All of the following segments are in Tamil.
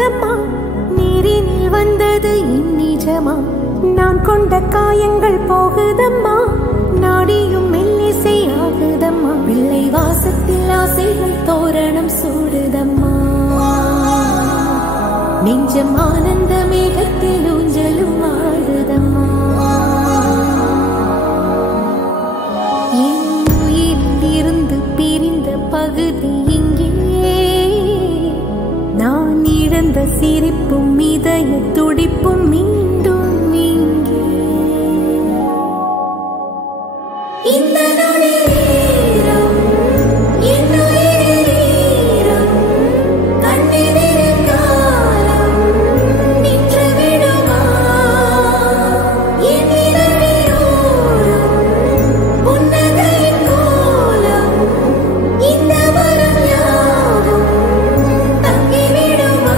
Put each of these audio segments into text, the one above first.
போகுதம்மா நீரினில் வந்தது இந்நிஜமா நான் கொண்ட காயங்கள் போகுதம்மா நாடியும் மெல்லிசை ஆகுதம்மா பிள்ளை வாசத்தில் ஆசைகள் தோரணம் சூடுதம்மா நெஞ்சம் ஆனந்த மேகத்தில் ஊஞ்சலும் ஆடுதம்மா என் உயிரில் இருந்து பிரிந்த பகுதி இங்கே நான் இழந்த சிரிப்பும் இதய துடிப்பும் மீண்டும் இங்கே இந்த நொடியிரம் என் உயிரிரம் கண்ணினில் காலம் நின்று விடுமா என் இரவியோரம் புன்னகையின் கோலம் இந்த வரம் யாவும் தங்கிவிடுமா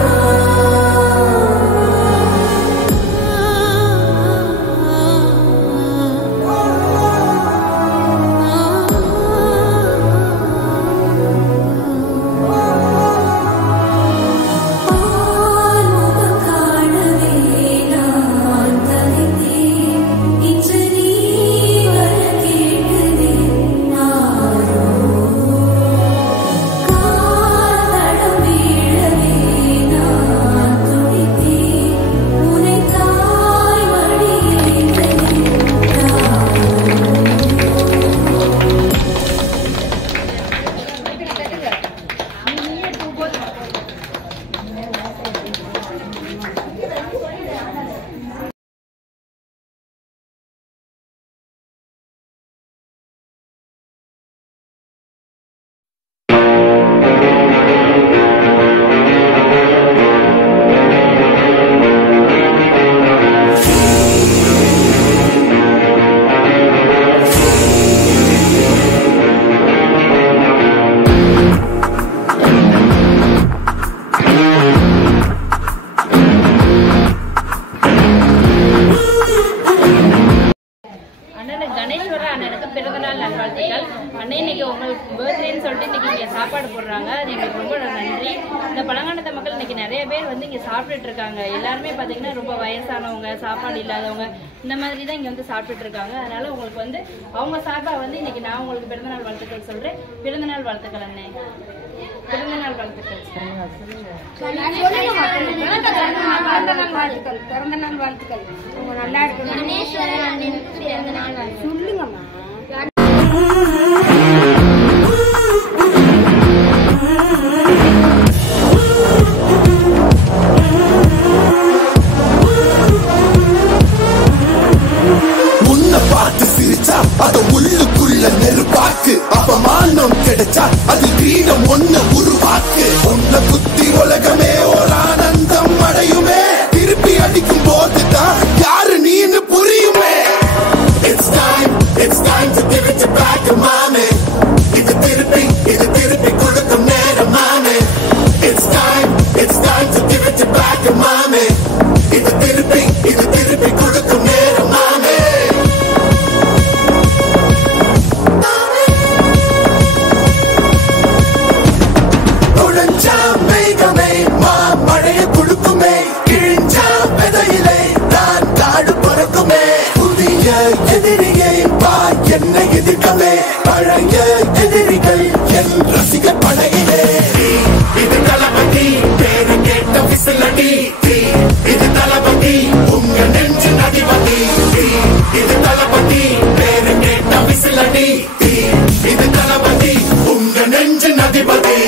சாப்பாடு போடுறாங்க. அது எங்களுக்கு ரொம்ப நன்றி. இந்த பழங்கானத்து மக்கள் இன்னைக்கு நிறைய பேர் வந்து இங்கே சாப்பிட்டுட்டு இருக்காங்க. எல்லாருமே பார்த்தீங்கன்னா ரொம்ப வயசானவங்க, சாப்பாடு இல்லாதவங்க, இந்த மாதிரி தான் இங்கே வந்து சாப்பிட்டுட்டு இருக்காங்க. அதனால உங்களுக்கு வந்து அவங்க சார்பாக வந்து இன்னைக்கு நான் உங்களுக்கு பிறந்தநாள் வாழ்த்துக்கள் சொல்கிறேன். பிறந்தநாள் வாழ்த்துக்கள் அண்ணே, பிறந்தநாள் வாழ்த்துக்கள். பிறந்தநாள் வாழ்த்துக்கள். நல்லா இருக்கு. சொல்லுங்கம்மா. பார்த்து சிரிச்சா அத உள்ளுக்குள்ள நெருப்பாக்கு அவமானம் கிடைச்சா அது கிரீடம் ஒண்ணு உருவாக்கு உன்னை புத்தி உலகமே ஒரு ஆனந்தம் அடையுமே திருப்பி அடிக்கும் போதுதான் யாரு நீன்னு புரியுமே. It's time to give it back to mommy. இது திருப்பி கொடுக்கும் நேரம் மாமே. It's time to give it back to mommy. இது திருப்பி கொடுக்கும் நேரம் மாமே. மழையை கொடுக்குமே கிழிஞ்சா விதையிலே நான் காடு பிறக்குமே புதிய எதிரியை பா என்னை எதிர்க்கவே பழைய எதிரிகள் என் ரசிக படையிலே இது தளபதி பேரு கேட்ட விசிலடி இது தளபதி உங்க நெஞ்சு நடிபதி இது தளபதி பேரு கேட்ட விசிலடி இது தளபதி உங்க நெஞ்சு நடிபதி.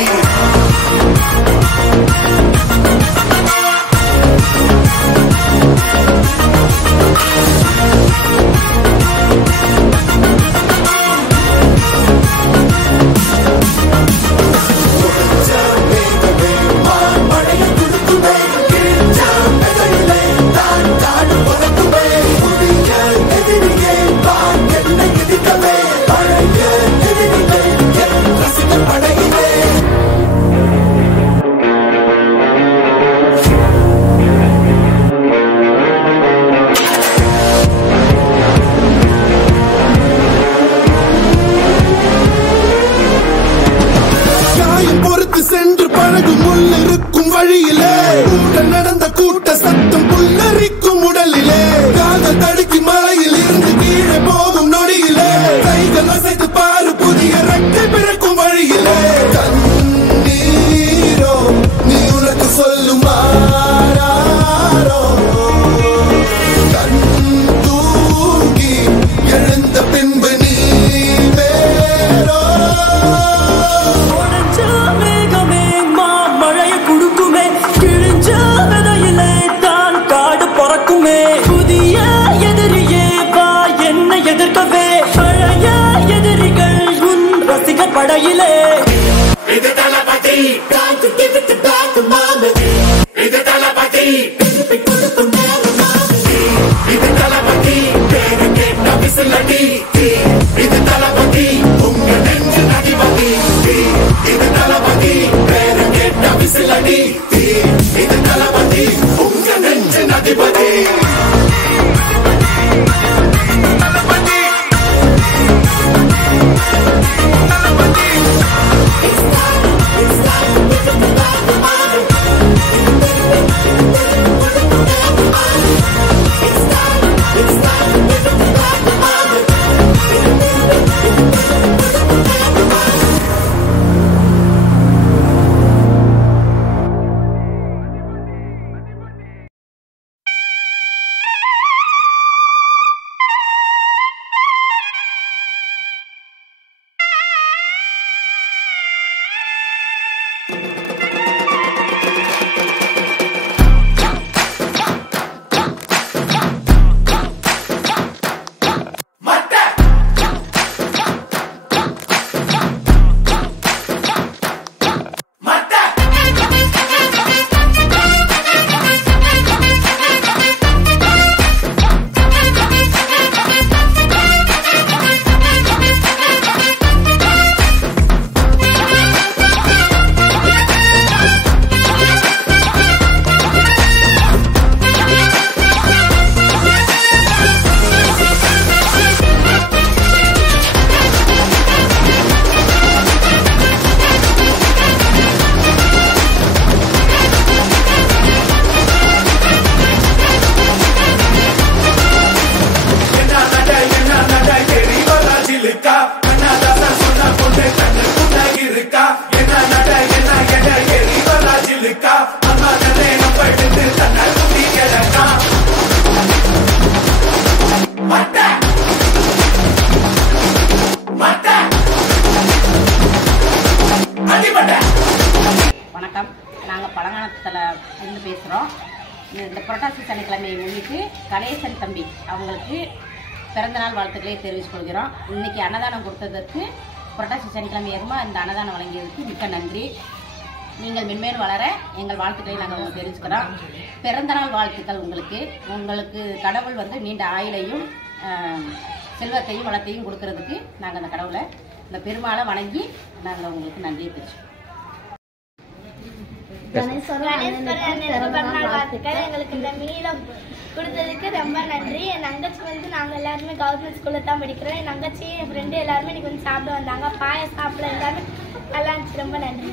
படையிலே இது தளபதி time to give it back to mama இது தளபதி திருப்பி கொடுக்கும் நேரம் மாமி இது தளபதி பேரு கேட்ட விசிலடி இது தளபதி உங்க நெஞ்சு அதிபதி இது தளபதி பேரு கேட்ட விசிலடி இது தளபதி உங்க நெஞ்சு அதிபதி வணக்கம், நாங்கள் பழங்கானத்தில் இருந்து பேசுகிறோம். இந்த புரட்டாசி சனிக்கிழமையை முன்னிட்டு கணேசன் தம்பி அவங்களுக்கு பிறந்தநாள் வாழ்த்துக்களை தெரிவித்துக் கொள்கிறோம். இன்னைக்கு அன்னதானம் கொடுத்ததற்கு புரட்டாசி சனிக்கிழமை எதுமா இந்த அன்னதானம் வழங்கியதற்கு மிக்க நன்றி. நீங்கள் மென்மேலும் வளர எங்கள் வாழ்த்துக்களை நாங்கள் உங்களுக்கு தெரிவிச்சுக்கிறோம். பிறந்தநாள் வாழ்த்துக்கள் உங்களுக்கு கடவுள் நீண்ட ஆயுளையும் செல்வத்தையும் வளத்தையும் கொடுக்கறதுக்கு நாங்கள் அந்த கடவுளை இந்த பெருமாளை வணங்கி நாங்கள் உங்களுக்கு நன்றியை தெரிவிச்சுக்கிறோம். எங்களுக்கு இந்த மீளம் கொடுத்ததுக்கு ரொம்ப நன்றி. என் தங்கச்சி நாங்கள் எல்லாருமே கவர்மெண்ட் ஸ்கூலில் தான் படிக்கிறோம். என் தங்கச்சி என் ஃப்ரெண்டு எல்லாருமே இன்னைக்கு சாப்பிட வந்தாங்க. பாய சாப்பிட எல்லாருமே நல்லா இருந்துச்சு. ரொம்ப நன்றி.